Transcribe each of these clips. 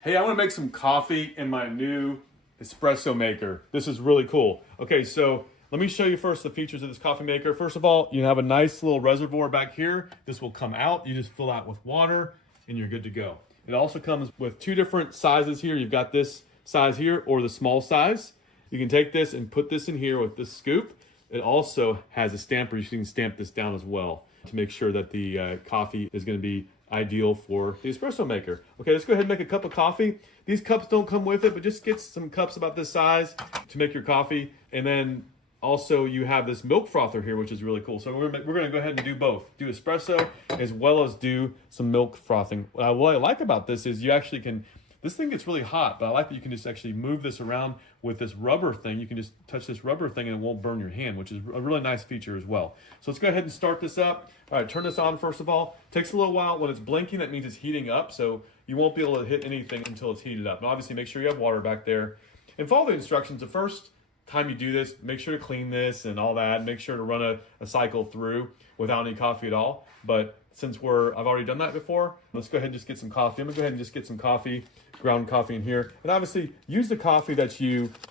Hey, I want to make some coffee in my new espresso maker. This is really cool. Okay, so let me show you first the features of this coffee maker. First of all, you have a nice little reservoir back here. This will come out. You just fill out with water and you're good to go. It also comes with two different sizes here. You've got this size here or the small size. You can take this and put this in here with this scoop. It also has a stamper. You can stamp this down as well to make sure that the coffee is going to be ideal for the espresso maker. Okay, let's go ahead and make a cup of coffee. These cups don't come with it, but just get some cups about this size to make your coffee. And then also you have this milk frother here, which is really cool. So we're gonna go ahead and do both. Do espresso as well as do some milk frothing. What I like about this is you actually can, this thing gets really hot, but I like that you can just actually move this around with this rubber thing. You can just touch this rubber thing and it won't burn your hand, which is a really nice feature as well. So let's go ahead and start this up. All right, turn this on first of all. Takes a little while. When it's blinking, that means it's heating up, so you won't be able to hit anything until it's heated up. And obviously make sure you have water back there. And follow the instructions. The first time you do this, make sure to clean this and all that. Make sure to run a cycle through without any coffee at all. But since I've already done that before, let's go ahead and just get some coffee. I'm gonna go ahead and just get some coffee, ground coffee in here. And obviously use the coffee that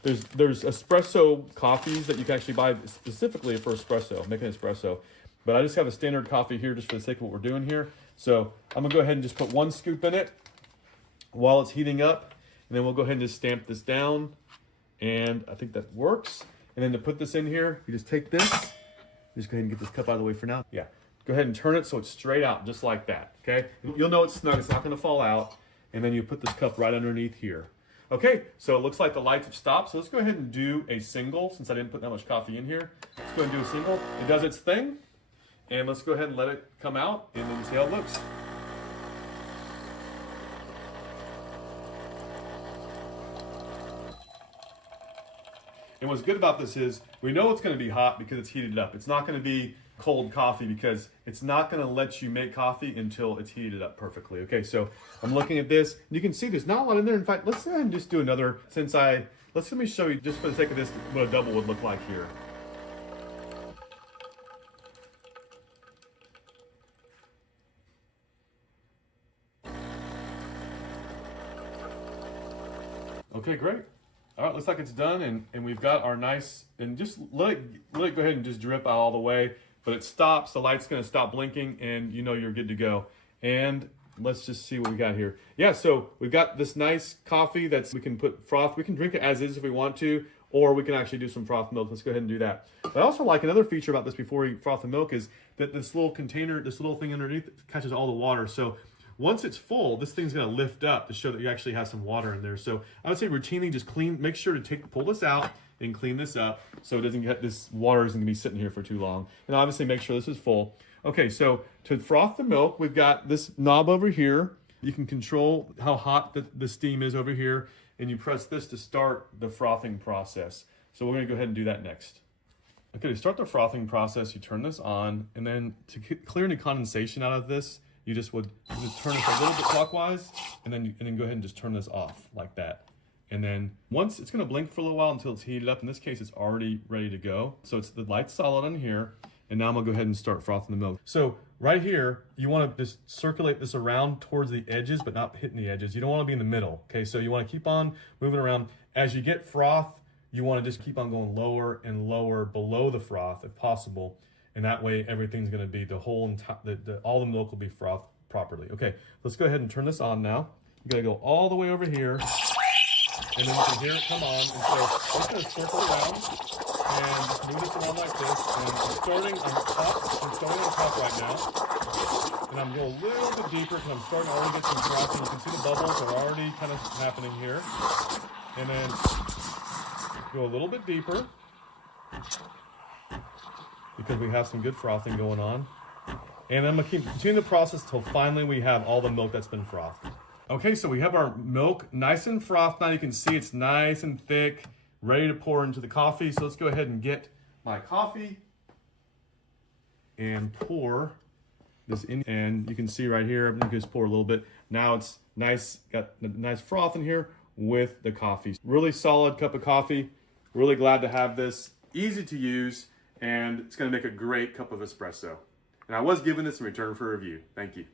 there's espresso coffees that you can actually buy specifically for espresso, make an espresso. But I just have a standard coffee here just for the sake of what we're doing here. So I'm gonna go ahead and just put one scoop in it while it's heating up. And then we'll go ahead and just stamp this down. And I think that works. And then to put this in here, you just take this, just go ahead and get this cup out of the way for now. Yeah. Go ahead and turn it so it's straight out, just like that, okay? You'll know it's snug, it's not gonna fall out. And then you put this cup right underneath here. Okay, so it looks like the lights have stopped. So let's go ahead and do a single, since I didn't put that much coffee in here. Let's go ahead and do a single. It does its thing. And let's go ahead and let it come out and then see how it looks. And what's good about this is we know it's going to be hot because it's heated up. It's not going to be cold coffee because it's not going to let you make coffee until it's heated up perfectly. Okay, so I'm looking at this. You can see there's not a lot in there. In fact, let's go ahead and just do another, let me show you just for the sake of this what a double would look like here. Okay, great. All right, looks like it's done, and we've got our nice, and just let it go ahead and just drip out all the way, but it stops, the light's gonna stop blinking, and you know you're good to go. And let's just see what we got here. Yeah, so we've got this nice coffee we can put froth, we can drink it as is if we want to, or we can actually do some froth milk. Let's go ahead and do that. But I also like another feature about this before we froth the milk is that this little container, this little thing underneath catches all the water. So once it's full, this thing's gonna lift up to show that you actually have some water in there. So I would say routinely just make sure to pull this out and clean this up so it doesn't get, this water isn't gonna be sitting here for too long. And obviously make sure this is full. Okay, so to froth the milk, we've got this knob over here. You can control how hot the steam is over here, and you press this to start the frothing process. So we're gonna go ahead and do that next. Okay, to start the frothing process, you turn this on, and then to clear any condensation out of this, you just turn this a little bit clockwise, and then go ahead and just turn this off like that. And then once it's gonna blink for a little while until it's heated up. In this case, it's already ready to go. So it's the light's solid on here. And now I'm gonna go ahead and start frothing the milk. So right here, you wanna just circulate this around towards the edges, but not hitting the edges. You don't wanna be in the middle, okay? So you wanna keep on moving around. As you get froth, you wanna just keep on going lower and lower below the froth if possible. And that way everything's gonna be all the milk will be frothed properly. Okay, let's go ahead and turn this on now. You gotta go all the way over here, and then you can hear it come on. And so I'm just gonna circle around and just move this around like this. And I'm starting on top right now. And I'm going a little bit deeper because I'm starting to already get some froth. You can see the bubbles are already kind of happening here. And then go a little bit deeper because we have some good frothing going on. And I'm gonna continue the process till finally we have all the milk that's been frothed. Okay, so we have our milk nice and frothed now. You can see it's nice and thick, ready to pour into the coffee. So let's go ahead and get my coffee and pour this in. And you can see right here, I'm gonna just pour a little bit. Now it's nice, got a nice froth in here with the coffee. Really solid cup of coffee. Really glad to have this, easy to use, and it's gonna make a great cup of espresso. And I was given this in return for a review. Thank you.